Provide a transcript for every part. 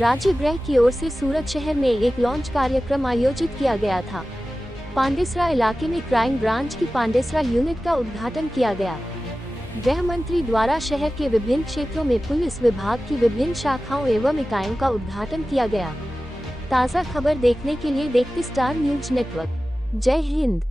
राज्य गृह की ओर से सूरत शहर में एक लॉन्च कार्यक्रम आयोजित किया गया था। पांडेसरा इलाके में क्राइम ब्रांच की पांडेसरा यूनिट का उद्घाटन किया गया। गृह मंत्री द्वारा शहर के विभिन्न क्षेत्रों में पुलिस विभाग की विभिन्न शाखाओं एवं इकाइयों का उद्घाटन किया गया। ताज़ा खबर देखने के लिए देखते स्टार न्यूज नेटवर्क। जय हिंद।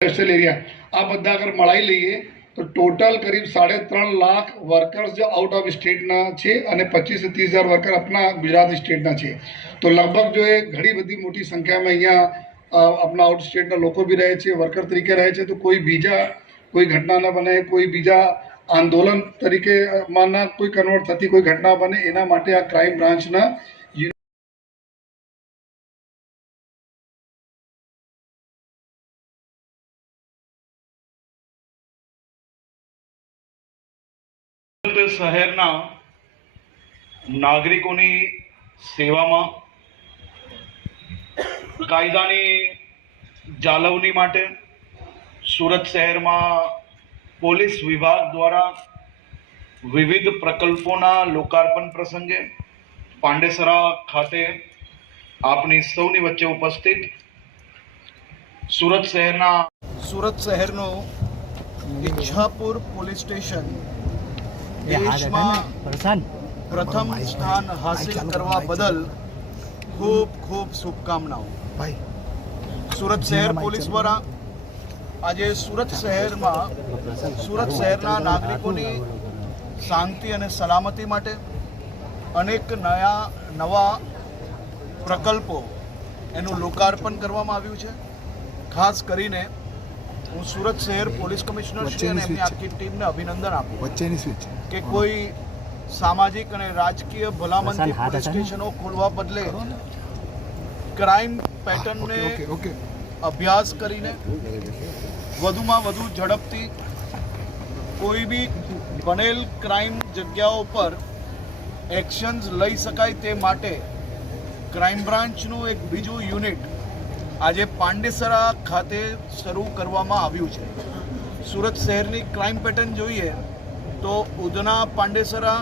इंडस्ट्रियल एरिया आ बधा अगर मळाई लईए तो टोटल करीब 3.5 लाख वर्कर्स जो आउट ऑफ स्टेटना छे અને 25 से 30 हज़ार वर्कर अपना गुजरात स्टेटना छे। तो लगभग जो है घड़ी बधी मोटी संख्या में अहींया अपना आउट स्टेटना लोको भी रहे छे, वर्कर तरीके रहे छे। तो कोई बीजा कोई घटना न बने, कोई बीजा आंदोलन तरीके माना कोई कन्वर्ट थती कोई घटना बने, एना माटे आ क्राइम ब्रांचना शहरना नागरिकोनी सेवामां कायदानी जाळवणी माटे सूरत शहरमा पोलीस विभाग द्वारा विविध प्रकल्पोना लोकार्पण प्रसंगे पांडेसरा खाते आपनी सौनी वच्चे उपस्थित सूरत शहरनो इच्छापुर पोलीस स्टेशन देशમાં પ્રથમ સ્થાન હાસિલ કરવા બદલ ખૂબ ખૂબ શુભકામનાઓ। સુરત શહેર પોલીસ દ્વારા આજે સુરત શહેરના નાગરિકોની શાંતિ અને સલામતી માટે અનેક નવા પ્રકલ્પો એનું લોકાર્પણ કરવામાં આવ્યું છે। ખાસ કરીને હું સુરત શહેર પોલીસ કમિશનર શ્રી અને એમની આખી ટીમને અભિનંદન આપું કે કોઈ સામાજિક અને રાજકીય ભલામણથી પોલીસ સ્ટેશનો ખોલવા બદલે ક્રાઇમ પેટર્નને અભ્યાસ કરીને વધુમાં વધુ ઝડપથી કોઈ બી બનેલ ક્રાઇમ જગ્યાઓ પર એક્શન્સ લઈ શકાય તે માટે ક્રાઇમ બ્રાન્ચનું એક બીજું યુનિટ આજે પાંડેસરા ખાતે શરૂ કરવામાં આવ્યું છે. સુરત શહેરની ક્રાઇમ પેટર્ન જોઈએ તો ઉધના, પાંડેસરા,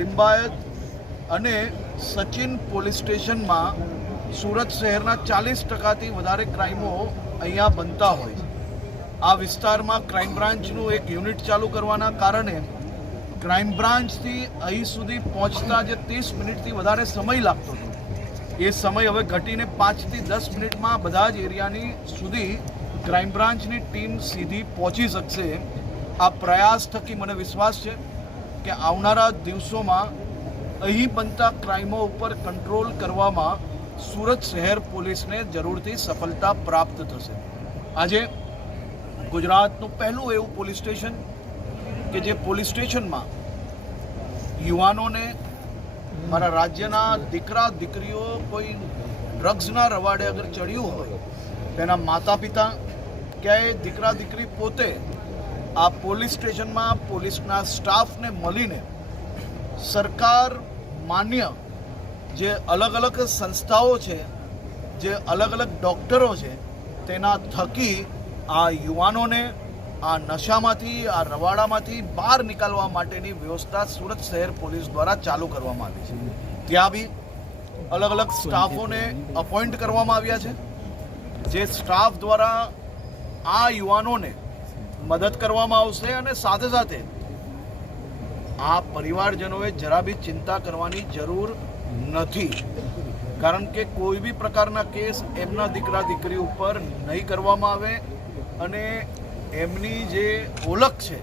લિંબાયત અને સચિન પોલીસ સ્ટેશનમાં સુરત શહેરના 40%થી વધારે ક્રાઇમો અહીંયા બનતા હોય છે. આ વિસ્તારમાં ક્રાઇમ બ્રાન્ચનું એક યુનિટ ચાલુ કરવાના કારણે ક્રાઇમ બ્રાન્ચથી અહીં સુધી પહોંચતા જે 30 મિનિટથી વધારે સમય લાગતો હતો એ સમય હવે ઘટીને 5 થી 10 મિનિટમાં બધા જ એરિયાની સુધી ક્રાઇમ બ્રાન્ચની ટીમ સીધી પહોંચી શકશે. આ પ્રયાસ થકી મને વિશ્વાસ છે કે આવનારા દિવસોમાં અહીં બનતા ક્રાઇમો ઉપર કંટ્રોલ કરવામાં સુરત શહેર પોલીસને જરૂરથી સફળતા પ્રાપ્ત થશે. આજે ગુજરાતનું પહેલું એવું પોલીસ સ્ટેશન કે જે પોલીસ સ્ટેશનમાં યુવાનોને, મારા રાજ્યના દીકરા દીકરીઓ કોઈ ડ્રગ્સના રવાડે અગર ચડ્યું હોય, તેના માતા પિતા ક્યાંય દીકરા દીકરી પોતે આ પોલીસ સ્ટેશનમાં પોલીસના સ્ટાફને મળીને સરકાર માન્ય જે અલગ અલગ સંસ્થાઓ છે, જે અલગ અલગ ડૉક્ટરો છે, તેના થકી આ યુવાનોને આ નશામાંથી, આ રવાડામાંથી બહાર નીકળવા માટેની વ્યવસ્થા સુરત શહેર પોલીસ દ્વારા ચાલુ કરવામાં આવી છે. ત્યાં બી અલગ અલગ સ્ટાફોને અપોઇન્ટ કરવામાં આવ્યા છે, જે સ્ટાફ દ્વારા આ યુવાનોને મદદ કરવામાં આવશે. અને સાથે સાથે આ પરિવારજનોએ જરા બી ચિંતા કરવાની જરૂર નથી, કારણ કે કોઈ બી પ્રકારના કેસ એમના દીકરા દીકરી ઉપર નહીં કરવામાં આવે અને એમની જે ઓળખ છે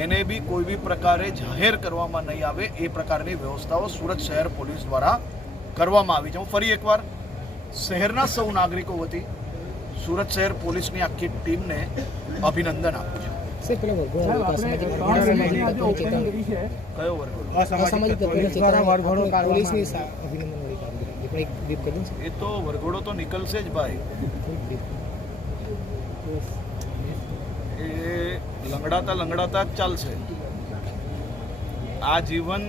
એને બી કોઈ બી પ્રકારે જાહેર કરવામાં નહીં આવે એ પ્રકારની વ્યવસ્થાઓ સુરત શહેર પોલીસ દ્વારા કરવામાં આવી છે. હું ફરી એકવાર શહેરના સૌ નાગરિકો વતી સુરત શહેર પોલીસની આખી ટીમને અભિનંદન આપું છું. કયો વરઘોડો? એ તો વરઘોડો તો નીકળશે જ ભાઈ. એ લંગડાતા જ ચાલશે. આ જીવન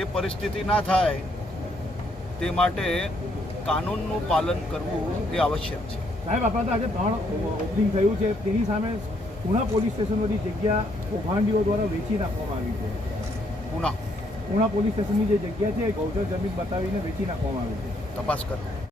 એ પરિસ્થિતિ ના થાય તે માટે કાનૂનનું પાલન કરવું એ આવશ્યક છે. સાહેબ, આપણા આજે 3 ઓપનિંગ થયું છે, તેની સામે પુણા પોલીસ સ્ટેશન બધી જગ્યા કૌભાંડીઓ દ્વારા વેચી નાખવામાં આવી છે. પુણા પોલીસ સ્ટેશનની જે જગ્યા છે ગૌચર જમીન બતાવીને વેચી નાખવામાં આવી છે. તપાસ કરો.